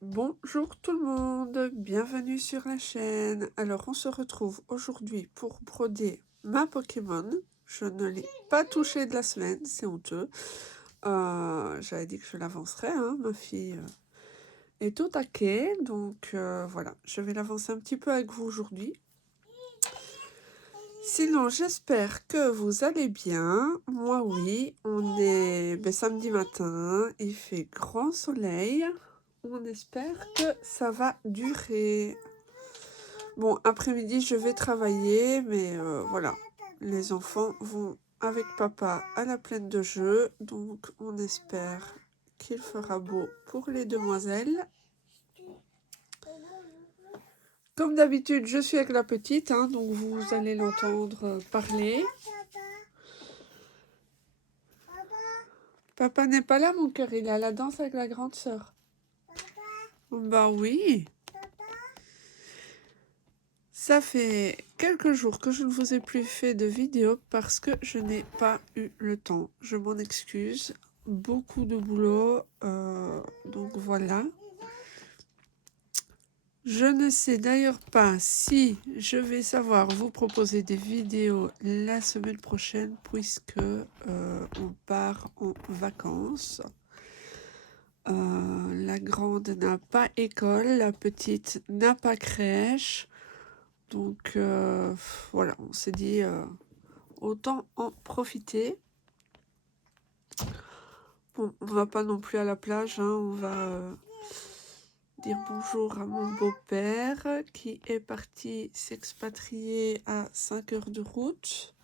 Bonjour tout le monde, bienvenue sur la chaîne. Alors on se retrouve aujourd'hui pour broder ma Pokémon. Je ne l'ai pas touchée de la semaine, c'est honteux. J'avais dit que je l'avancerais, hein, ma fille est au taquet. Donc voilà, je vais l'avancer un petit peu avec vous aujourd'hui. Sinon, j'espère que vous allez bien. Moi, oui, on est samedi matin, il fait grand soleil. On espère que ça va durer. Bon, après-midi, je vais travailler, mais voilà. Les enfants vont avec papa à la plaine de jeu, donc on espère qu'il fera beau pour les demoiselles. Comme d'habitude, je suis avec la petite, hein, donc vous allez l'entendre parler. Papa n'est pas là, mon cœur, il est à la danse avec la grande sœur. Bah oui. Ça fait quelques jours que je ne vous ai plus fait de vidéo parce que je n'ai pas eu le temps. Je m'en excuse. Beaucoup de boulot. Donc voilà. Je ne sais d'ailleurs pas si je vais savoir vous proposer des vidéos la semaine prochaine puisque on part en vacances. La grande n'a pas école, la petite n'a pas crèche. Donc voilà, on s'est dit autant en profiter. Bon, on va pas non plus à la plage, hein, on va dire bonjour à mon beau-père qui est parti s'expatrier à 5 heures de route.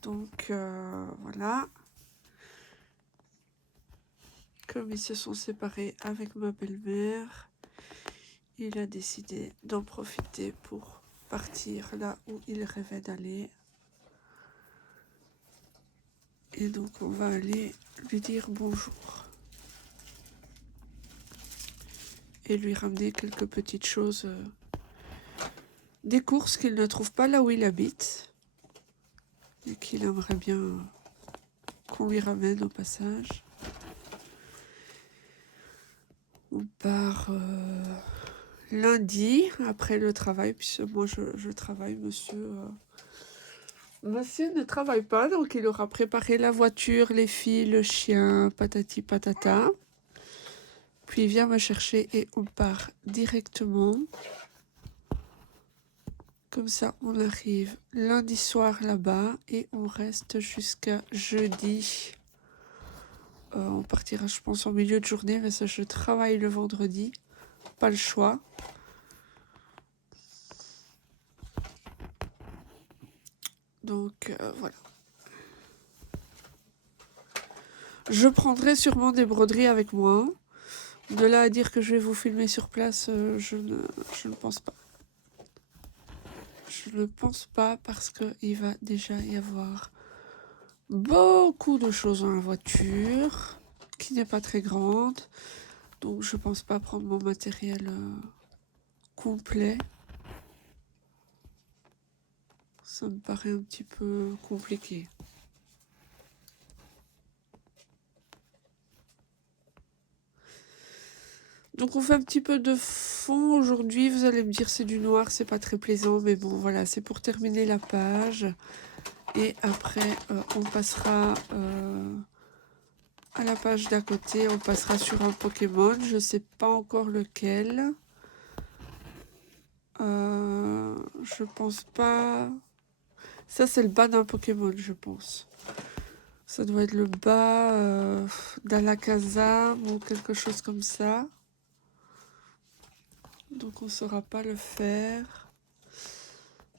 Donc voilà. Comme ils se sont séparés avec ma belle-mère, il a décidé d'en profiter pour partir là où il rêvait d'aller. Et donc on va aller lui dire bonjour. Et lui ramener quelques petites choses, des courses qu'il ne trouve pas là où il habite. Et qu'il aimerait bien qu'on lui ramène au passage. On part lundi après le travail, puisque moi je travaille, monsieur ne travaille pas, donc il aura préparé la voiture, les filles, le chien, patati patata. Puis il vient me chercher et on part directement. Comme ça, on arrive lundi soir là-bas et on reste jusqu'à jeudi. On partira, je pense, en milieu de journée, mais ça, je travaille le vendredi. Pas le choix. Donc, voilà. Je prendrai sûrement des broderies avec moi. De là à dire que je vais vous filmer sur place, je ne pense pas. Je ne pense pas parce qu'il va déjà y avoir beaucoup de choses dans la voiture, qui n'est pas très grande. Donc, je ne pense pas prendre mon matériel complet. Ça me paraît un petit peu compliqué. Donc on fait un petit peu de fond aujourd'hui. Vous allez me dire c'est du noir, c'est pas très plaisant. Mais bon voilà, c'est pour terminer la page. Et après on passera à la page d'à côté. On passera sur un Pokémon. Je sais pas encore lequel. Je pense pas... Ça c'est le bas d'un Pokémon je pense. Ça doit être le bas d'Alakazam ou quelque chose comme ça. Donc on ne saura pas le faire.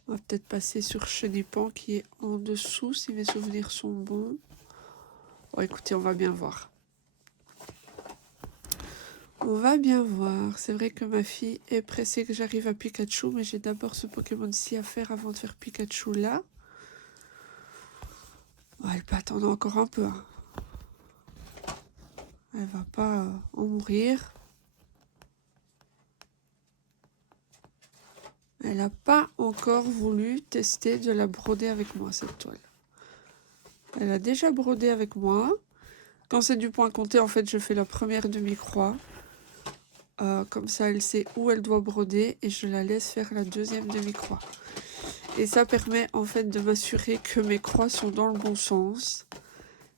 On va peut-être passer sur Chenipan qui est en dessous si mes souvenirs sont bons. Bon écoutez, on va bien voir. On va bien voir. C'est vrai que ma fille est pressée que j'arrive à Pikachu, mais j'ai d'abord ce Pokémon-ci à faire avant de faire Pikachu là. Oh, elle peut attendre encore un peu. Hein. Elle va pas en mourir. Elle n'a pas encore voulu tester de la broder avec moi, cette toile. Elle a déjà brodé avec moi. Quand c'est du point compté, en fait, je fais la première demi-croix. comme ça elle sait où elle doit broder et je la laisse faire la deuxième demi-croix. Et ça permet en fait de m'assurer que mes croix sont dans le bon sens.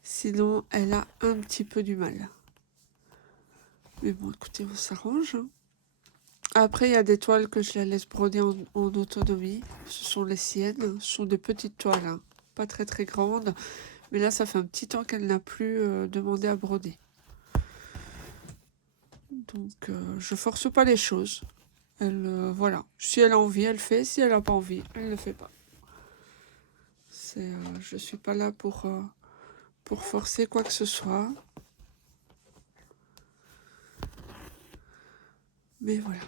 Sinon, elle a un petit peu du mal. Mais bon, écoutez, on s'arrange. Hein. Après, il y a des toiles que je la laisse broder en autonomie. Ce sont les siennes. Ce sont des petites toiles, hein. Pas très très grandes. Mais là, ça fait un petit temps qu'elle n'a plus demandé à broder. Donc, je force pas les choses. Elle, voilà. Si elle a envie, elle fait. Si elle n'a pas envie, elle ne fait pas. Je suis pas là pour forcer quoi que ce soit. Mais voilà.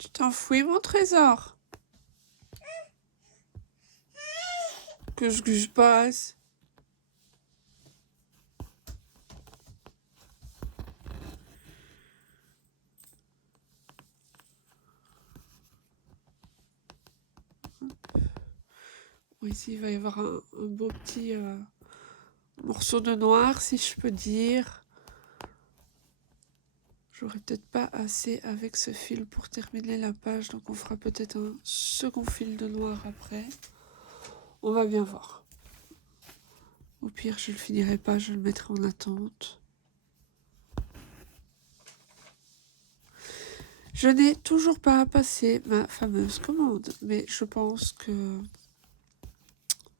Tu t'enfouis, mon trésor? Qu'est-ce que je passe? Ici, il va y avoir un beau petit morceau de noir, si je peux dire. J'aurais peut-être pas assez avec ce fil pour terminer la page, donc on fera peut-être un second fil de noir après. On va bien voir. Au pire, je le finirai pas, je le mettrai en attente. Je n'ai toujours pas passé ma fameuse commande, mais je pense que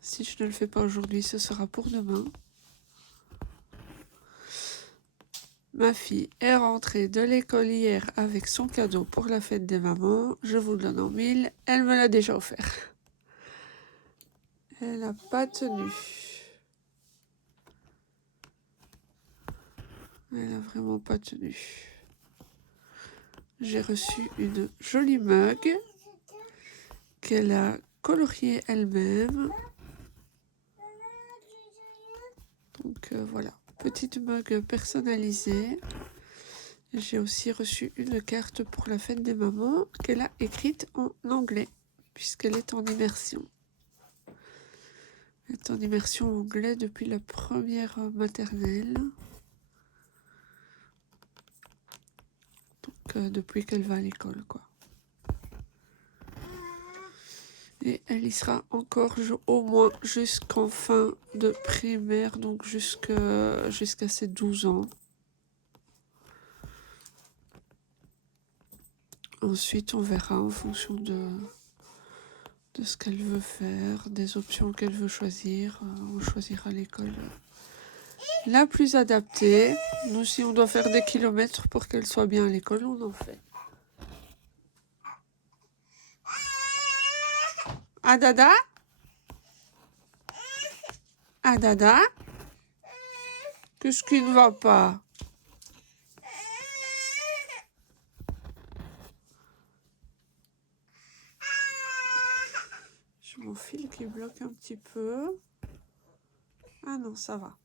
si je ne le fais pas aujourd'hui, ce sera pour demain. Ma fille est rentrée de l'école hier avec son cadeau pour la fête des mamans. Je vous le donne en mille. Elle me l'a déjà offert. Elle n'a pas tenu. Elle n'a vraiment pas tenu. J'ai reçu une jolie mug qu'elle a coloriée elle-même. Donc voilà, petite mug personnalisée. J'ai aussi reçu une carte pour la fête des mamans qu'elle a écrite en anglais puisqu'elle est en immersion. Elle est en immersion anglais depuis la première maternelle. Donc depuis qu'elle va à l'école, quoi. Et elle y sera encore au moins jusqu'en fin de primaire, donc jusqu'à ses 12 ans. Ensuite, on verra en fonction de ce qu'elle veut faire, des options qu'elle veut choisir. On choisira l'école la plus adaptée. Nous, si on doit faire des kilomètres pour qu'elle soit bien à l'école, on en fait. Ah dada? Ah dada? Qu'est-ce qui ne va pas? J'ai mon fil qui bloque un petit peu. Ah non, ça va.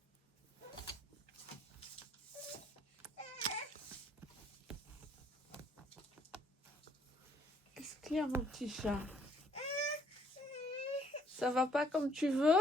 Qu'est-ce qu'il y a, mon petit chat? Ça va pas comme tu veux?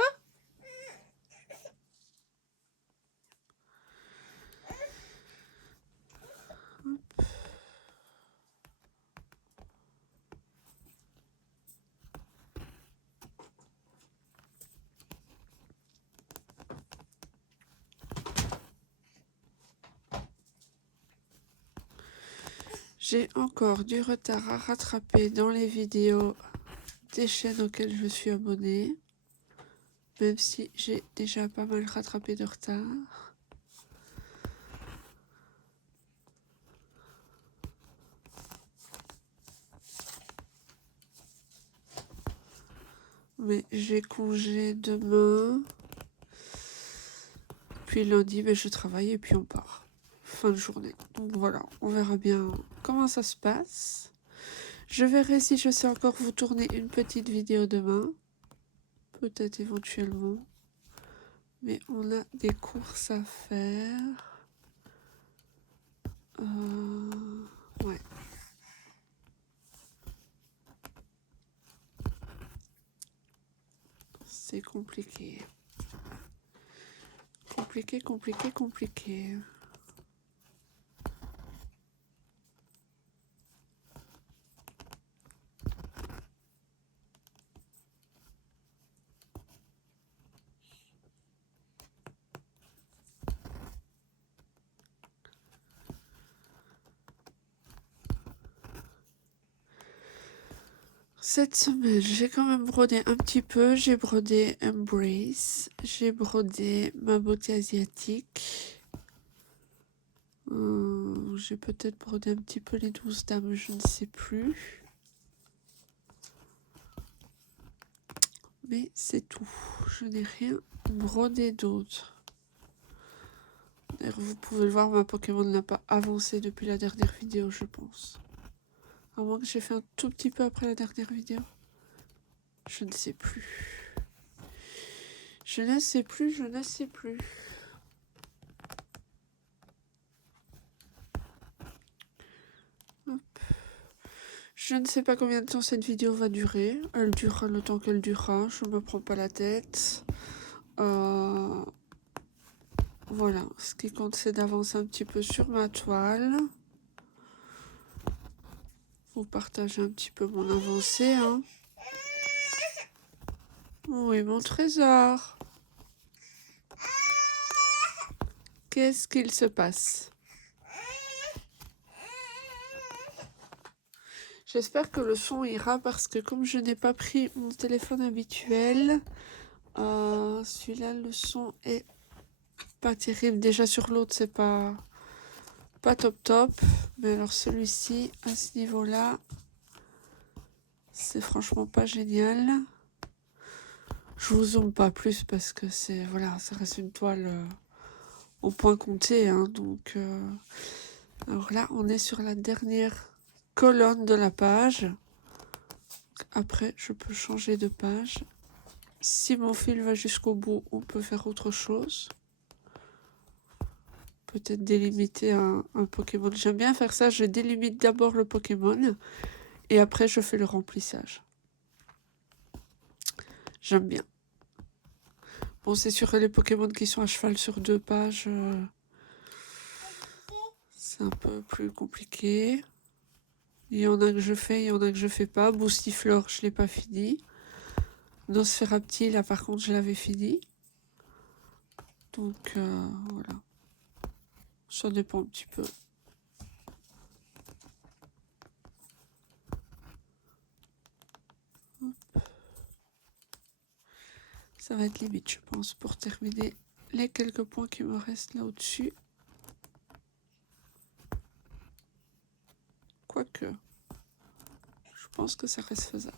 J'ai encore du retard à rattraper dans les vidéos des chaînes auxquelles je suis abonnée, même si j'ai déjà pas mal rattrapé de retard. Mais j'ai congé demain. Puis lundi, je travaille et puis on part. Fin de journée. Donc voilà, on verra bien comment ça se passe. Je verrai si je sais encore vous tourner une petite vidéo demain. Peut-être éventuellement. Mais on a des courses à faire. Ouais. compliqué. Compliqué, compliqué, compliqué. Cette semaine, j'ai quand même brodé un petit peu. J'ai brodé Embrace. J'ai brodé Ma beauté asiatique. J'ai peut-être brodé un petit peu les 12 dames, je ne sais plus. Mais c'est tout. Je n'ai rien brodé d'autre. D'ailleurs, vous pouvez le voir, ma Pokémon n'a pas avancé depuis la dernière vidéo, je pense. À moins que j'ai fait un tout petit peu après la dernière vidéo. Je ne sais plus. Je ne sais plus, je ne sais plus. Hop. Je ne sais pas combien de temps cette vidéo va durer. Elle durera le temps qu'elle durera. Je ne me prends pas la tête. Voilà. Ce qui compte, c'est d'avancer un petit peu sur ma toile. Vous partagez un petit peu mon avancée. Hein. Oui, mon trésor. Qu'est-ce qu'il se passe? J'espère que le son ira parce que comme je n'ai pas pris mon téléphone habituel, celui-là, le son est pas terrible. Déjà sur l'autre, c'est pas top. Mais alors celui-ci, à ce niveau-là, c'est franchement pas génial. Je vous zoome pas plus parce que c'est voilà, ça reste une toile au point compté. Hein, donc, alors là, on est sur la dernière colonne de la page. Après, je peux changer de page. Si mon fil va jusqu'au bout, on peut faire autre chose. Peut-être délimiter un Pokémon. J'aime bien faire ça. Je délimite d'abord le Pokémon et après je fais le remplissage. J'aime bien. Bon, c'est sûr que les Pokémon qui sont à cheval sur 2 pages, c'est un peu plus compliqué. Il y en a que je fais, il y en a que je fais pas. Boostiflore, je l'ai pas fini. Nosferapti, là par contre, je l'avais fini. Donc voilà. Ça dépend un petit peu. Ça va être limite, je pense, pour terminer les quelques points qui me restent là au-dessus. Quoique, je pense que ça reste faisable.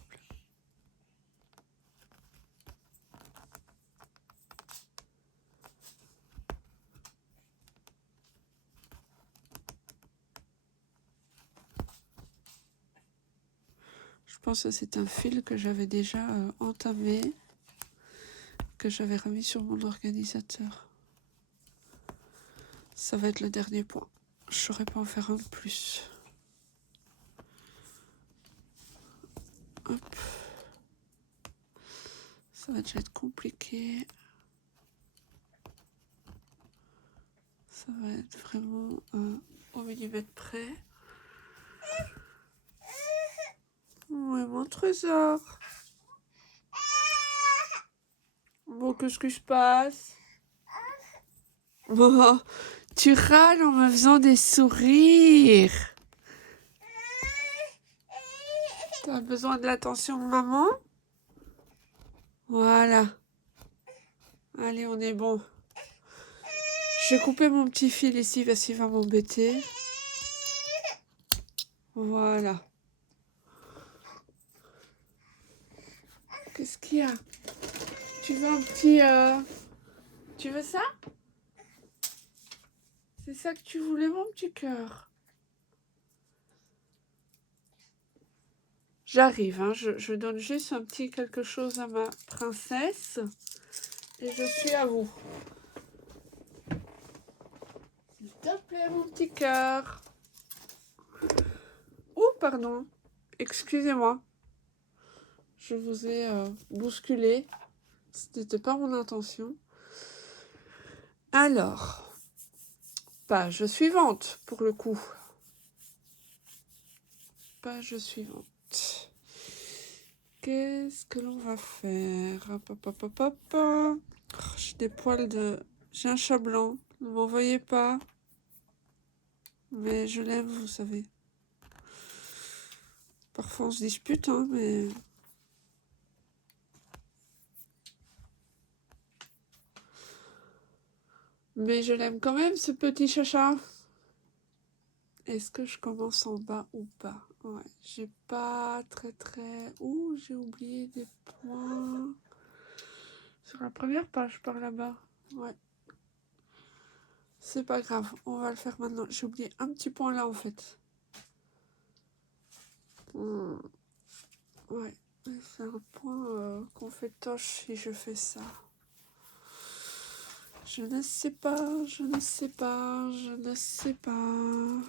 Je pense que c'est un fil que j'avais déjà entamé, que j'avais remis sur mon organisateur. Ça va être le dernier point. Je ne saurais pas en faire un de plus. Hop. Ça va déjà être compliqué. Ça va être vraiment au millimètre près. Oui, mon trésor. Bon, qu'est-ce qui se passe? Oh, tu râles en me faisant des sourires. T'as besoin de l'attention de maman? Voilà. Allez, on est bon. Je vais couper mon petit fil ici parce qu'il va m'embêter. Voilà. Qu'est-ce qu'il y a? Tu veux un petit... Tu veux ça? C'est ça que tu voulais, mon petit cœur? J'arrive, hein. Je donne juste un petit quelque chose à ma princesse. Et je suis à vous. S'il te plaît, mon petit cœur. Oh, pardon. Excusez-moi. Je vous ai bousculé. Ce n'était pas mon intention. Alors, page suivante pour le coup. Page suivante. Qu'est-ce que l'on va faire? Hop, hop, hop, hop, hop. Oh, j'ai des poils de... J'ai un chat blanc. Ne m'en voyez pas. Mais je l'aime, vous savez. Parfois on se dispute, hein, mais... Mais je l'aime quand même, ce petit chacha. Est-ce que je commence en bas ou pas? Ouais, j'ai pas très... Ouh, j'ai oublié des points. Sur la première page, par là-bas. Ouais. C'est pas grave, on va le faire maintenant. J'ai oublié un petit point là, en fait. Ouais, c'est un point qu'on fait toche si je fais ça. Je ne sais pas, je ne sais pas, je ne sais pas.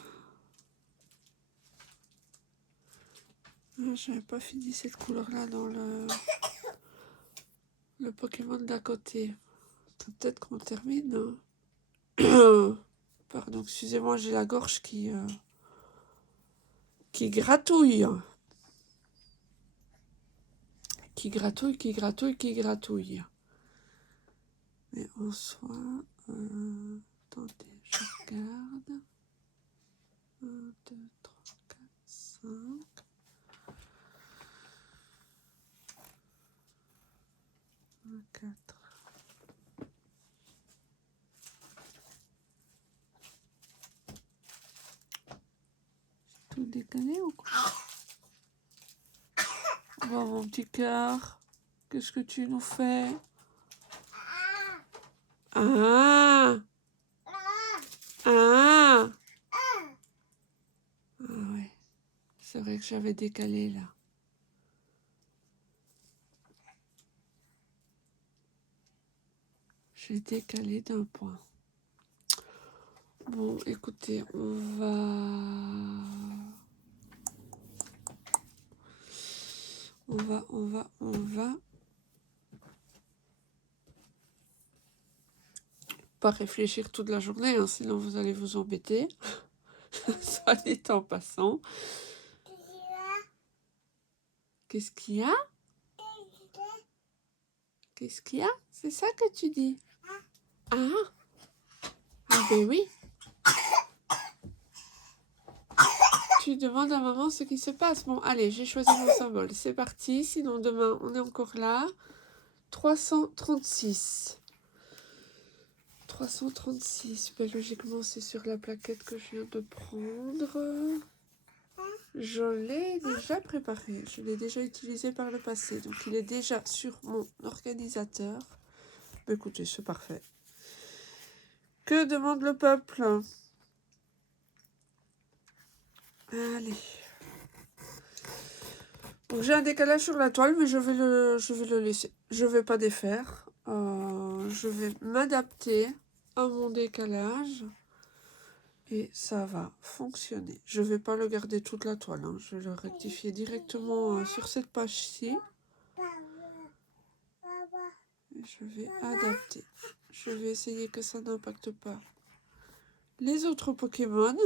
Ah, j'avais pas fini cette couleur-là dans le Pokémon d'à côté. Peut-être qu'on termine. Pardon, excusez-moi, j'ai la gorge qui gratouille. Qui gratouille, qui gratouille, qui gratouille. Mais en soi... attendez, je regarde. 1, 2, 3, 4, 5. 1, 4. J'ai tout décalé ou quoi? Bon, mon petit cœur, qu'est-ce que tu nous fais? Ah! Ah! Ah ouais, c'est vrai que j'avais décalé là. J'ai décalé d'un point. Bon, écoutez, on va pas réfléchir toute la journée, hein, sinon vous allez vous embêter. Ça dit en passant. Qu'est-ce qu'il y a? Qu'est-ce qu'il y a? C'est ça que tu dis? Ah! Ah ben oui! Tu demandes à maman ce qui se passe. Bon, allez, j'ai choisi mon symbole. C'est parti, sinon demain, on est encore là. 336. 336. Ben, logiquement, c'est sur la plaquette que je viens de prendre. Je l'ai déjà préparé. Je l'ai déjà utilisé par le passé. Donc, il est déjà sur mon organisateur. Ben, écoutez, c'est parfait. Que demande le peuple? Allez. Donc, j'ai un décalage sur la toile, mais je vais le laisser. Je vais pas défaire. Je vais m'adapter à mon décalage. Et ça va fonctionner. Je vais pas le garder toute la toile. Hein. Je vais le rectifier directement sur cette page-ci. Je vais adapter. Je vais essayer que ça n'impacte pas les autres Pokémon.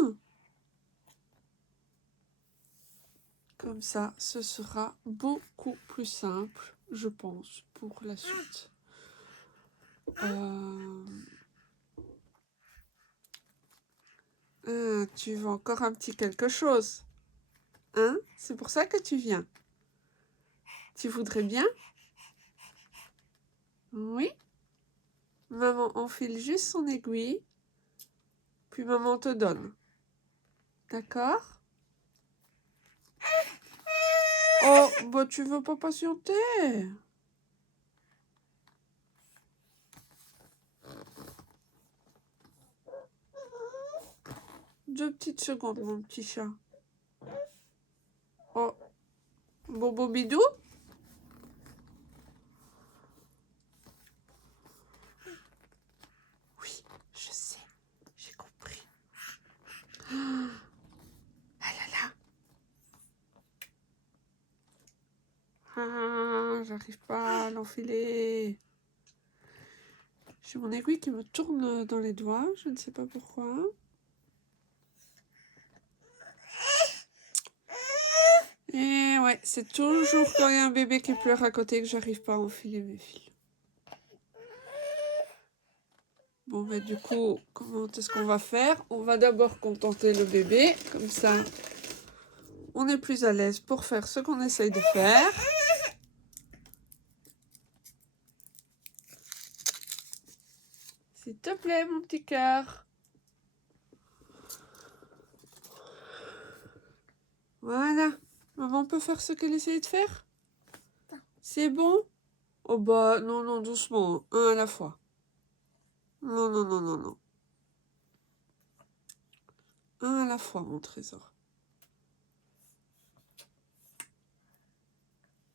Comme ça, ce sera beaucoup plus simple, je pense, pour la suite. Tu veux encore un petit quelque chose? Hein? C'est pour ça que tu viens. Tu voudrais bien? Oui? Maman enfile juste son aiguille, puis maman te donne. D'accord? Oh, bah tu veux pas patienter? 2 petites secondes, mon petit chat. Oh, Bobo Bidou? Oui, je sais, j'ai compris. Ah là là. Ah, j'arrive pas à l'enfiler. J'ai mon aiguille qui me tourne dans les doigts, je ne sais pas pourquoi. Et ouais, c'est toujours quand il y a un bébé qui pleure à côté que j'arrive pas à enfiler mes fils. Bon, mais du coup, comment est-ce qu'on va faire? On va d'abord contenter le bébé, comme ça, on est plus à l'aise pour faire ce qu'on essaye de faire. S'il te plaît, mon petit cœur. Voilà. Maman peut faire ce qu'elle essaye de faire? C'est bon? Oh bah, non, non, doucement. Un à la fois. Non, non, non, non, non. Un à la fois, mon trésor.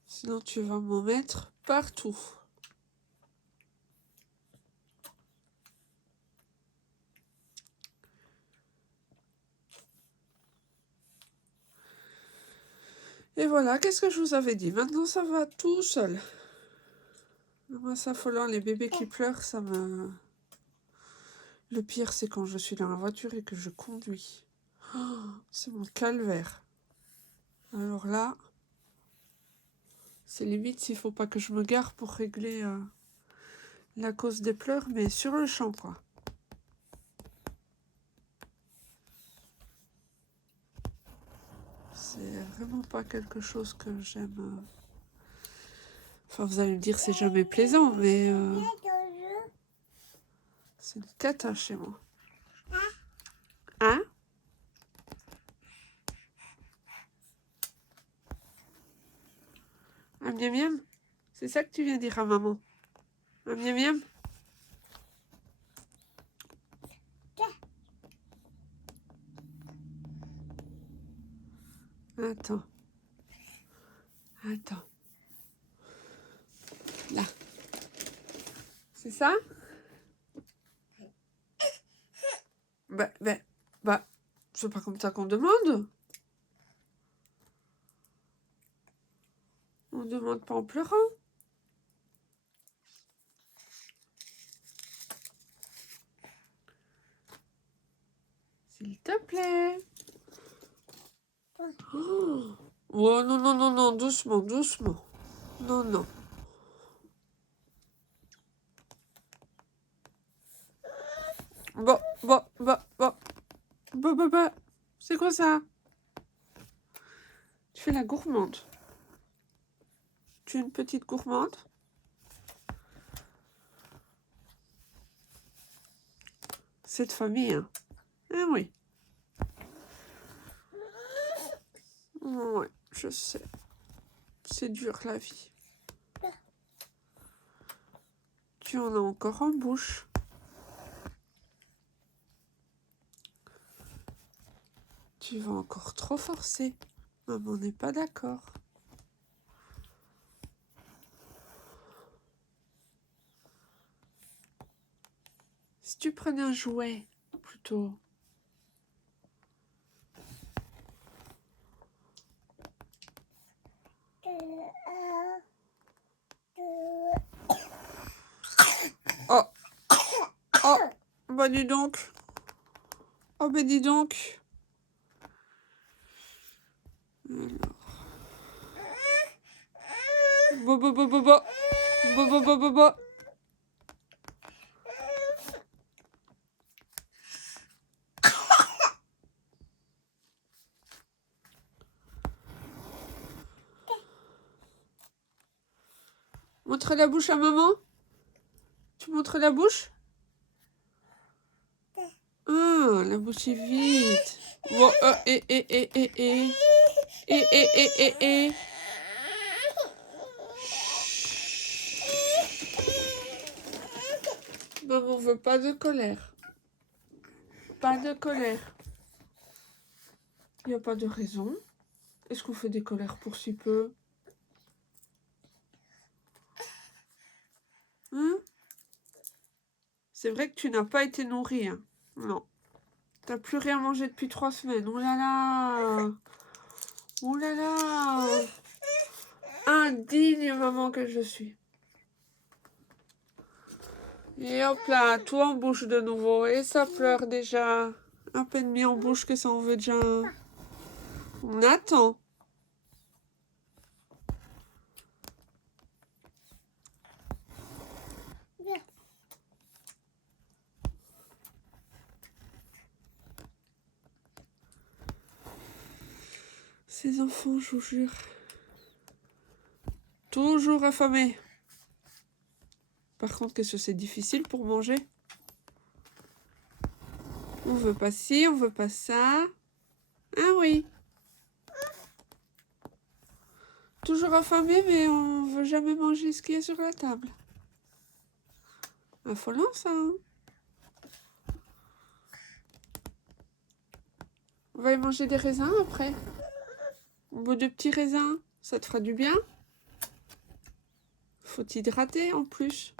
Sinon, tu vas m'en mettre partout. Et voilà, qu'est-ce que je vous avais dit? Maintenant, ça va tout seul. Moi, c'est affolant, les bébés qui pleurent, ça me... Le pire, c'est quand je suis dans la voiture et que je conduis. Oh, c'est mon calvaire. Alors là, c'est limite s'il faut pas que je me gare pour régler la cause des pleurs, mais sur le champ, quoi. C'est vraiment pas quelque chose que j'aime. Enfin, vous allez me dire, c'est jamais plaisant, mais c'est une cata chez moi. Hein? Un miam miam? C'est ça que tu viens dire à maman? Un miam miam? Attends. Attends. Là. C'est ça? Bah, c'est pas comme ça qu'on demande. On demande pas en pleurant. S'il te plaît. Oh. Oh, non, non, non, non, doucement, doucement. Non, non. Bon. C'est quoi ça? Tu fais la gourmande. Tu es une petite gourmande? Cette famille, hein. Eh oui. Ouais, je sais. C'est dur la vie. Tu en as encore en bouche. Tu vas encore trop forcer. Maman n'est pas d'accord. Si tu prenais un jouet, plutôt. Oh. Oh. Bah dis donc. Oh bah dis donc. Alors. Bo. Montre la bouche à maman. Tu montres la bouche? Ah, la bouche est vide. Bon, Maman veut pas de colère. Pas de colère. Il n'y a pas de raison. Est-ce qu'on fait des colères pour si peu? Hein? C'est vrai que tu n'as pas été nourrie. Hein. Non. T'as plus rien mangé depuis 3 semaines. Oh là là. Oh là là. Indigne maman que je suis. Et hop là, tout en bouche de nouveau. Et ça pleure déjà. À peine mis en bouche que ça en veut déjà un. On attend. Ces enfants, je vous jure. Toujours affamés. Par contre, qu'est-ce que c'est difficile pour manger? On veut pas ci, on veut pas ça. Ah oui. Toujours affamé, mais on veut jamais manger ce qu'il y a sur la table. Affolant ça, hein? On va y manger des raisins après. Au bout de petits raisins, ça te fera du bien. Faut t'hydrater en plus.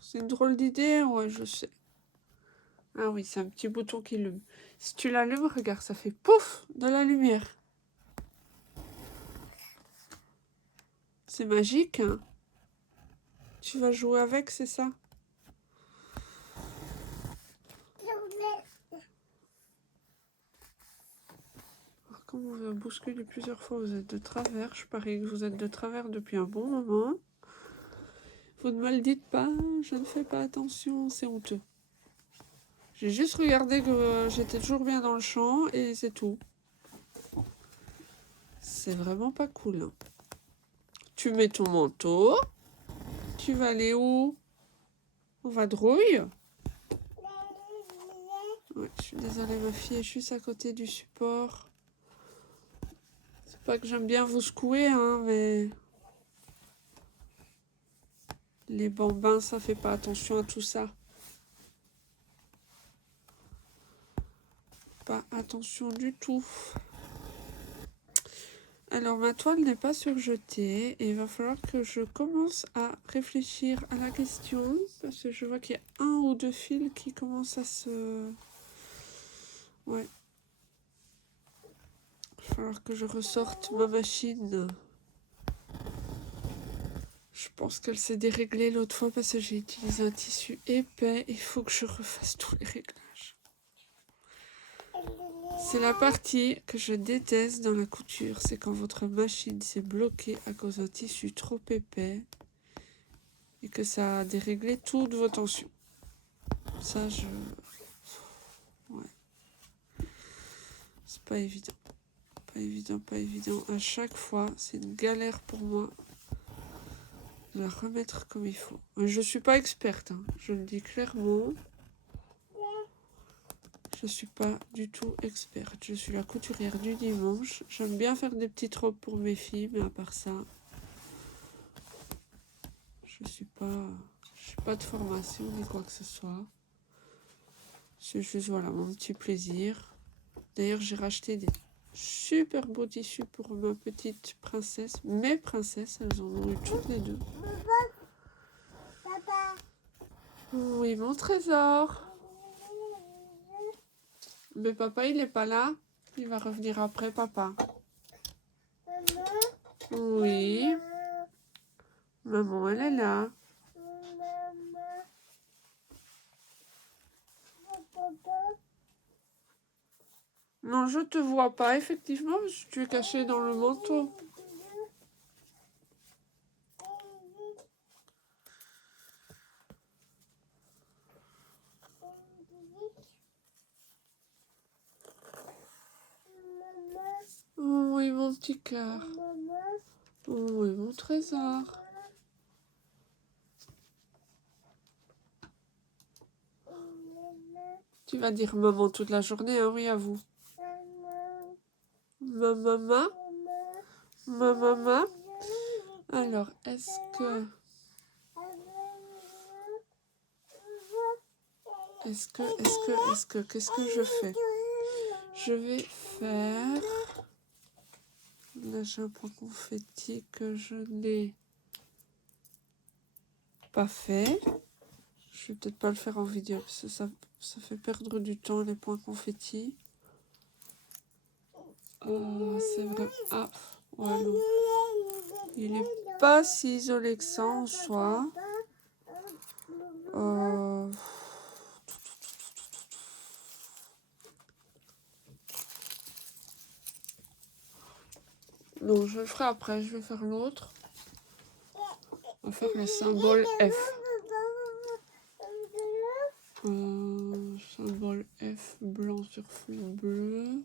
C'est une drôle d'idée, ouais, je sais. Ah oui, c'est un petit bouton qui allume. Si tu l'allumes, regarde, ça fait pouf de la lumière. C'est magique, hein? Tu vas jouer avec, c'est ça? Alors, comme on vous a bousculé plusieurs fois, vous êtes de travers. Je parie que vous êtes de travers depuis un bon moment. Vous ne me le dites pas, je ne fais pas attention, c'est honteux. J'ai juste regardé que j'étais toujours bien dans le champ et c'est tout. C'est vraiment pas cool. Hein. Tu mets ton manteau. Tu vas aller où? En vadrouille? Ouais, je suis désolée ma fille, je suis juste à côté du support. C'est pas que j'aime bien vous secouer, hein, mais... Les bambins, ça fait pas attention à tout ça. Pas attention du tout. Alors, ma toile n'est pas surjetée et il va falloir que je commence à réfléchir à la question parce que je vois qu'il y a un ou deux fils qui commencent à se... Ouais. Il va falloir que je ressorte ma machine. Je pense qu'elle s'est déréglée l'autre fois parce que j'ai utilisé un tissu épais. Il faut que je refasse tous les réglages. C'est la partie que je déteste dans la couture. C'est quand votre machine s'est bloquée à cause d'un tissu trop épais et que ça a déréglé toutes vos tensions. Ça, ouais. C'est pas évident. Pas évident, pas évident. À chaque fois, c'est une galère pour moi de la remettre comme il faut. Je suis pas experte, hein. Je le dis clairement. Je suis pas du tout experte. Je suis la couturière du dimanche. J'aime bien faire des petites robes pour mes filles, mais à part ça, je suis pas de formation ni quoi que ce soit. C'est juste voilà mon petit plaisir. D'ailleurs, j'ai racheté des super beaux tissus pour ma petite princesse. Mes princesses, elles en ont eu toutes les deux. Papa. Oui, mon trésor. Mais papa, il est pas là. Il va revenir après, papa. Maman. Oui. Maman, elle est là. Maman. Non, je te vois pas, effectivement, parce que tu es caché dans le manteau. Oh oui, mon petit cœur. Oh oui, mon trésor. Tu vas dire maman toute la journée, hein, oui, à vous. Maman. Maman. Alors, est-ce que... Qu'est-ce que je fais? Je vais faire... Là, j'ai un point confetti que je n'ai pas fait. Je vais peut-être pas le faire en vidéo parce que ça fait perdre du temps, les points confetti. C'est vrai. Ah, Ouais, non. Il est pas si isolé que ça en soi. Non, je le ferai après, je vais faire l'autre. On va faire le symbole F. Symbole F blanc sur fond bleu.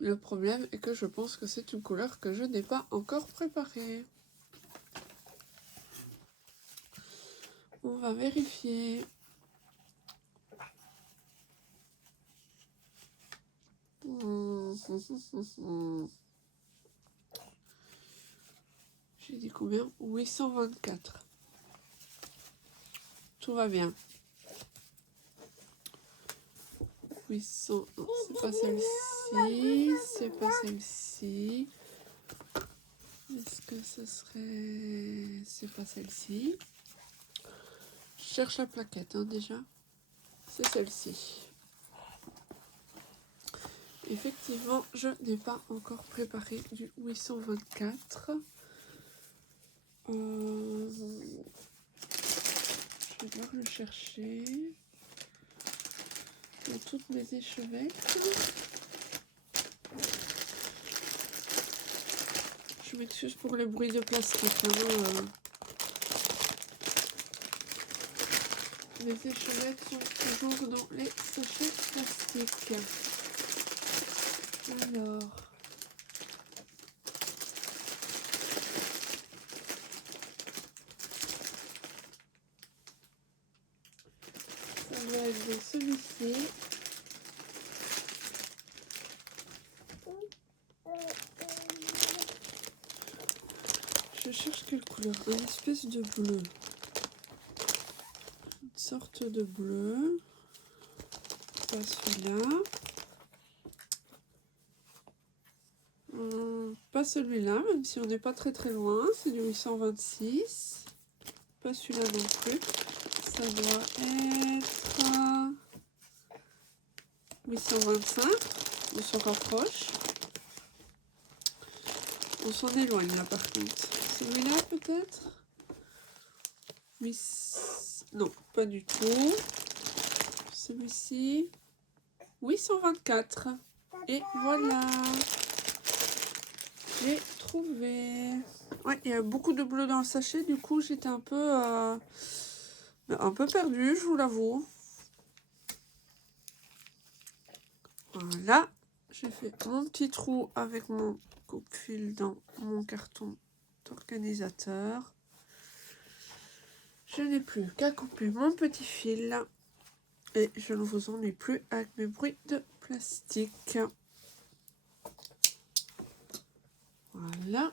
Le problème est que je pense que c'est une couleur que je n'ai pas encore préparée. On va vérifier. J'ai dit combien? 824. Tout va bien. 800. Non, c'est pas celle-ci. C'est pas celle-ci. Est-ce que ce serait... C'est pas celle-ci. Je cherche la plaquette, hein, déjà. C'est celle-ci. Effectivement, je n'ai pas encore préparé du 824. Je vais devoir le chercher dans toutes mes échevettes. Je m'excuse pour les bruits de plastique. Hein. Les échevettes sont toujours dans les sachets plastiques. Alors... ça va être dans celui-ci. Je cherche quelle couleur? Une espèce de bleu. Une sorte de bleu. Pas celui-là. Pas celui-là, même si on n'est pas très loin. C'est du 826. Pas celui-là non plus. Ça doit être 825. On se rapproche. On s'en éloigne là par contre. Celui-là peut-être? Non, pas du tout. Celui-ci. 824. Et voilà. J'ai trouvé. Ouais, il y a beaucoup de bleu dans le sachet. Du coup, j'étais un peu perdue, je vous l'avoue. Voilà. J'ai fait mon petit trou avec mon coupe-fil dans mon carton d'organisateur. Je n'ai plus qu'à couper mon petit fil. Et je ne vous ennuie plus avec mes bruits de plastique. Voilà.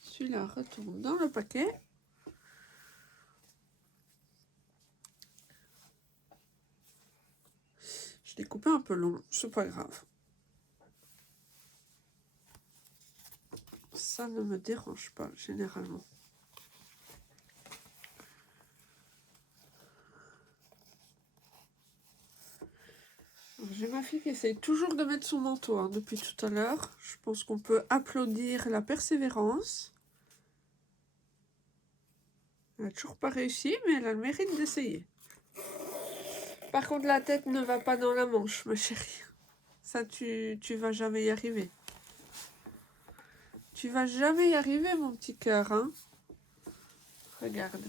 Celui-là retourne dans le paquet. Je l'ai coupé un peu long, c'est pas grave. Ça ne me dérange pas généralement. J'ai ma fille qui essaye toujours de mettre son manteau hein, depuis tout à l'heure. Je pense qu'on peut applaudir la persévérance. Elle n'a toujours pas réussi, mais elle a le mérite d'essayer. Par contre, la tête ne va pas dans la manche, ma chérie. Ça, tu vas jamais y arriver. Tu vas jamais y arriver, mon petit cœur. Hein. Regarde.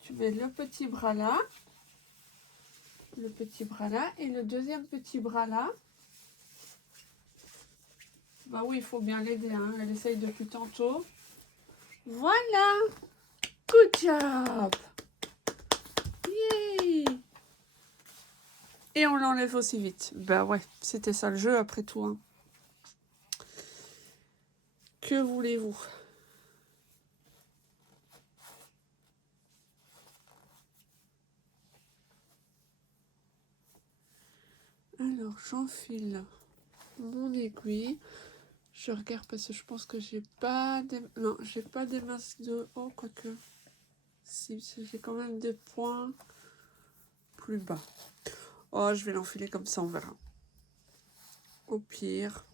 Tu mets le petit bras là. Le petit bras là. Et le deuxième petit bras là. Bah oui, il faut bien l'aider. Hein. Elle essaye depuis tantôt. Voilà. Good job. Yay. Et on l'enlève aussi vite. Bah ouais, c'était ça le jeu après tout. Hein. Que voulez-vous? Alors, j'enfile mon aiguille. Je regarde parce que je pense que j'ai pas des... Non, j'ai pas des masses de... Oh, quoique... Si j'ai quand même des points plus bas. Oh, je vais l'enfiler comme ça, on verra. Au pire,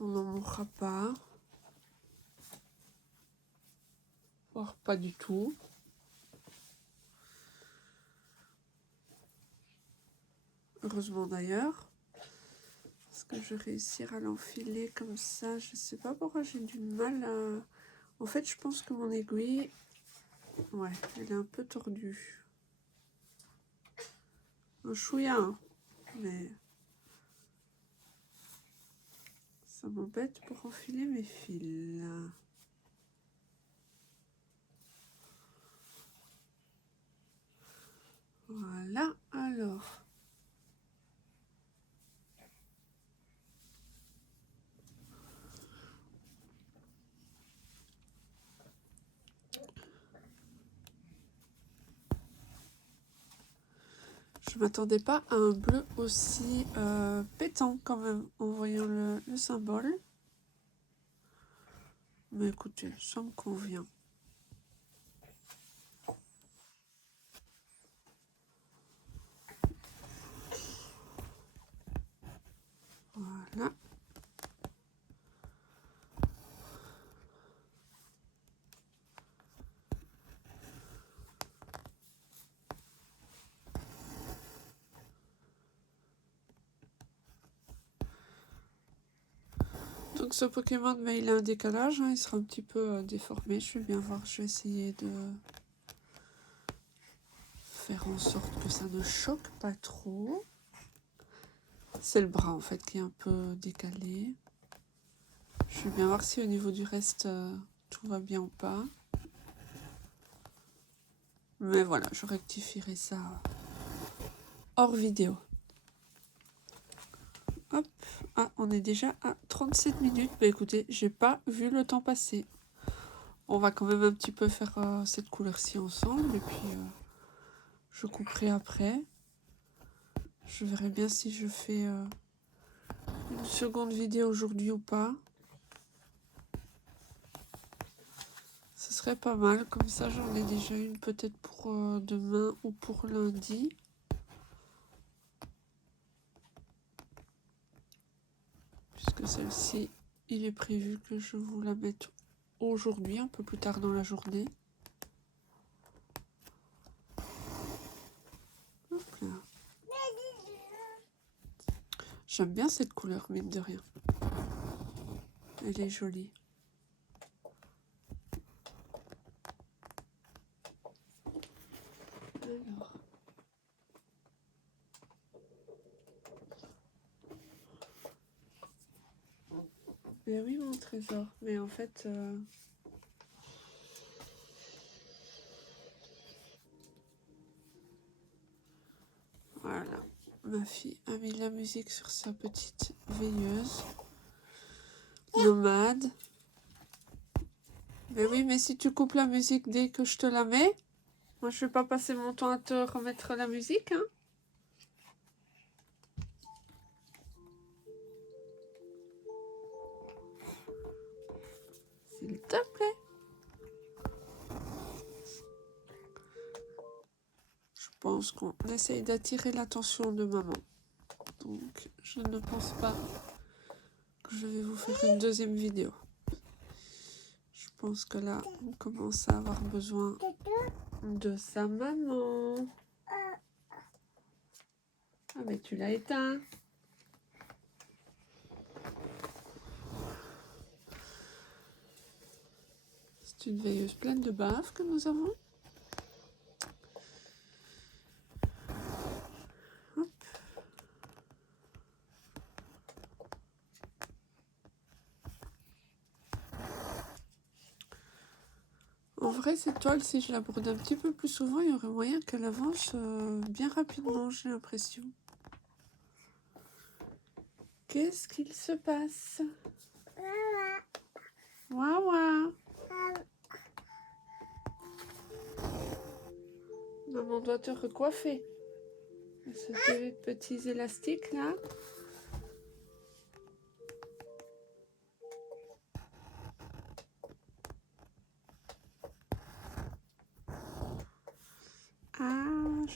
on n'en mourra pas. Voire pas du tout. Heureusement d'ailleurs. Est-ce que je vais réussir à l'enfiler comme ça? Je sais pas pourquoi j'ai du mal à... En fait, je pense que mon aiguille... Ouais, elle est un peu tordue. Un chouïa, hein, mais... Ça m'embête pour enfiler mes fils. Voilà, alors... Je m'attendais pas à un bleu aussi pétant quand même en voyant le symbole. Mais écoutez, ça me convient. Voilà. Donc ce Pokémon, mais il a un décalage, hein, il sera un petit peu déformé. Je vais bien voir, je vais essayer de faire en sorte que ça ne choque pas trop. C'est le bras en fait qui est un peu décalé. Je vais bien voir si au niveau du reste tout va bien ou pas. Mais voilà, je rectifierai ça hors vidéo. Hop, ah, on est déjà à 37 minutes. Bah écoutez, j'ai pas vu le temps passer. On va quand même un petit peu faire cette couleur-ci ensemble et puis je couperai après. Je verrai bien si je fais une seconde vidéo aujourd'hui ou pas. Ce serait pas mal, comme ça j'en ai déjà une peut-être pour demain ou pour lundi. Puisque celle-ci, il est prévu que je vous la mette aujourd'hui, un peu plus tard dans la journée. Hop là. J'aime bien cette couleur, mine de rien. Elle est jolie. Alors. Mais oui, mon trésor. Mais en fait... Voilà. Ma fille a mis la musique sur sa petite veilleuse. Nomade. Mais oui, mais si tu coupes la musique dès que je te la mets, moi je vais pas passer mon temps à te remettre la musique, hein. S'il te plaît. Je pense qu'on essaye d'attirer l'attention de maman. Donc je ne pense pas que je vais vous faire une deuxième vidéo. Je pense que là, on commence à avoir besoin de sa maman. Ah mais tu l'as éteint. C'est une veilleuse pleine de baves que nous avons. Hop. En vrai, cette toile, si je la brode un petit peu plus souvent, il y aurait moyen qu'elle avance bien rapidement, j'ai l'impression. Qu'est-ce qu'il se passe? Waouh. Maman doit te recoiffer. Ces petits élastiques là.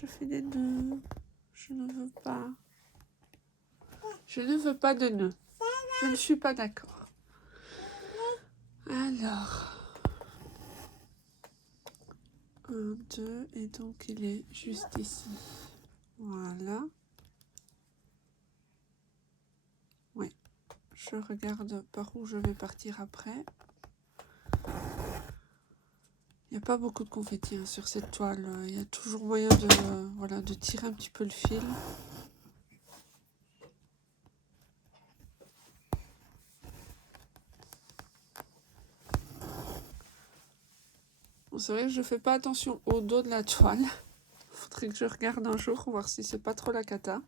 je fais des nœuds. Je ne veux pas. Je ne veux pas de nœuds. Je ne suis pas d'accord. Alors. 1, 2, et donc il est juste ici. Voilà. Oui. Je regarde par où je vais partir après. Il n'y a pas beaucoup de confetti hein, sur cette toile. Il y a toujours moyen de, voilà, de tirer un petit peu le fil. Bon, c'est vrai que je ne fais pas attention au dos de la toile. Il faudrait que je regarde un jour, voir si c'est pas trop la cata.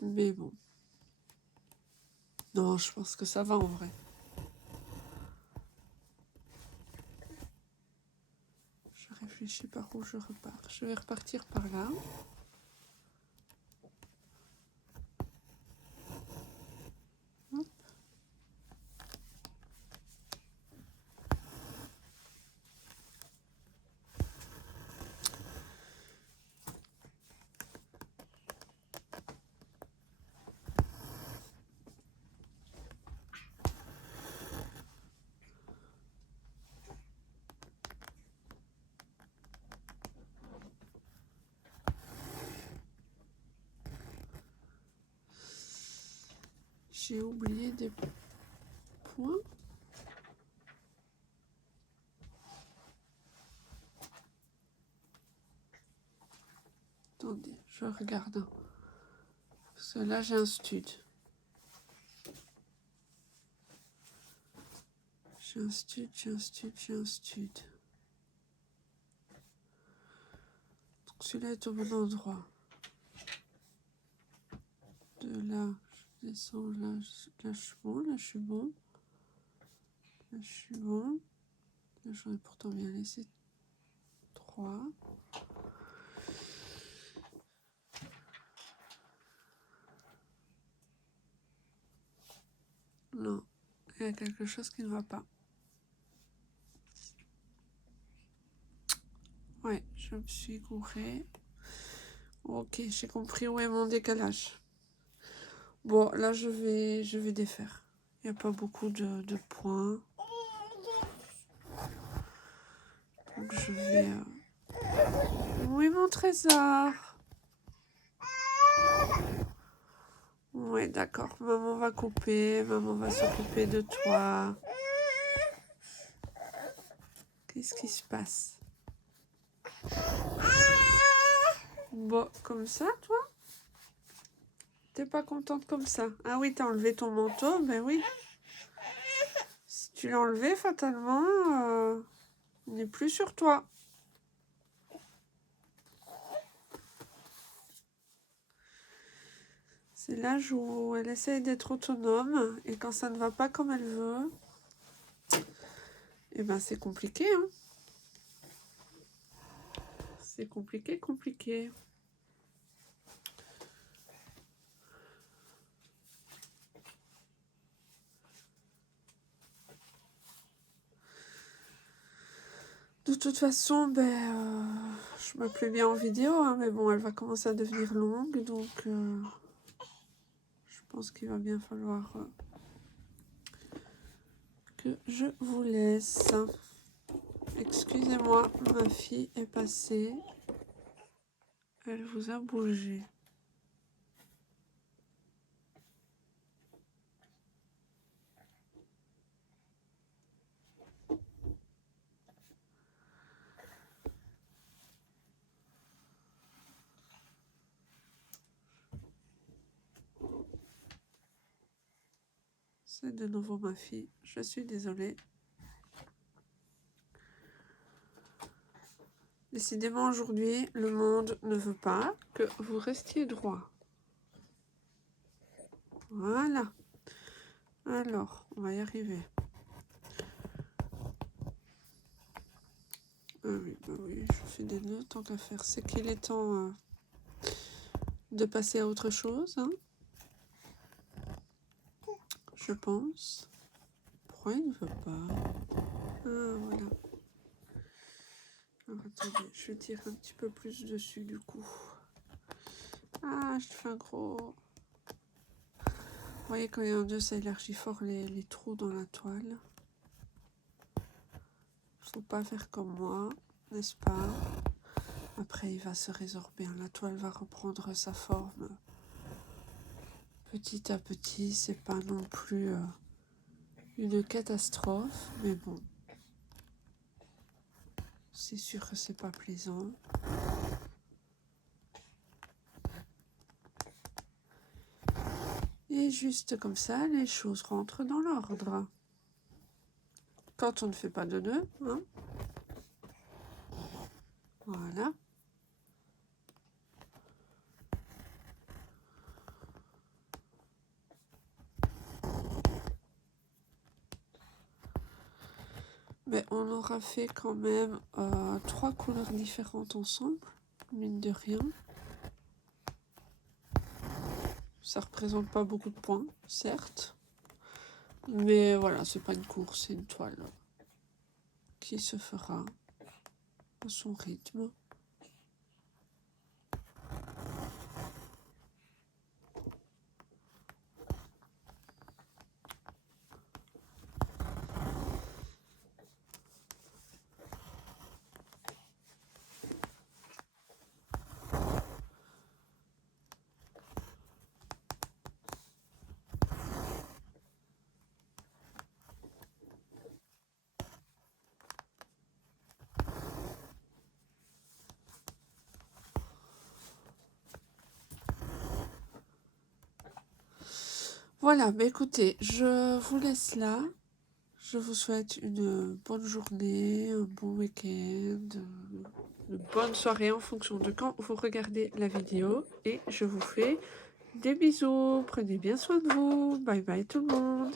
Mais bon. Non, je pense que ça va en vrai. Je réfléchis par où je repars. Je vais repartir par là. Hop. J'ai oublié des points. Attendez, je regarde. Parce que là, j'ai un stud. J'ai un stud, j'ai un stud, j'ai un stud. Donc celui-là est au bon endroit. De là, je descends, là, là je suis bon, là je suis bon. Là je suis bon. Là j'aurais pourtant bien laissé 3. Non, il y a quelque chose qui ne va pas. Ouais, je me suis gourée. Ok, j'ai compris où est mon décalage. Bon, là je vais défaire. Il n'y a pas beaucoup de points. Donc je vais... Oui, mon trésor. Ouais, d'accord. Maman va couper. Maman va s'occuper de toi. Qu'est-ce qui se passe? Bon, comme ça, toi? T'es pas contente comme ça? Ah oui, t'as enlevé ton manteau? Ben oui. Si tu l'as enlevé, fatalement, on n'est plus sur toi. C'est l'âge où elle essaye d'être autonome et quand ça ne va pas comme elle veut, eh ben c'est compliqué, hein. C'est compliqué, compliqué. De toute façon, je me plais bien en vidéo, hein, mais bon, elle va commencer à devenir longue, donc je pense qu'il va bien falloir que je vous laisse. Excusez-moi, ma fille est passée. Elle vous a bougé. C'est de nouveau ma fille. Je suis désolée. Décidément, aujourd'hui, le monde ne veut pas que vous restiez droit. Voilà. Alors, on va y arriver. Oui, bah oui, je fais des nœuds tant qu'à faire. C'est qu'il est temps de passer à autre chose, hein, je pense. Pourquoi il ne veut pas? Ah, voilà. Alors attendez, je vais tirer un petit peu plus dessus du coup. Ah, je fais un gros... Vous voyez, quand il y a un nœud, ça élargit fort les trous dans la toile. Faut pas faire comme moi, n'est-ce pas? Après, il va se résorber, hein. La toile va reprendre sa forme petit à petit. C'est pas non plus une catastrophe, mais bon, c'est sûr que c'est pas plaisant. Et juste comme ça, les choses rentrent dans l'ordre. Quand on ne fait pas de nœud, hein. Voilà. Mais on aura fait quand même 3 couleurs différentes ensemble, mine de rien. Ça représente pas beaucoup de points, certes. Mais voilà, c'est pas une course, c'est une toile qui se fera à son rythme. Voilà, bah écoutez, je vous laisse là. Je vous souhaite une bonne journée, un bon week-end, une bonne soirée en fonction de quand vous regardez la vidéo. Et je vous fais des bisous. Prenez bien soin de vous. Bye bye tout le monde.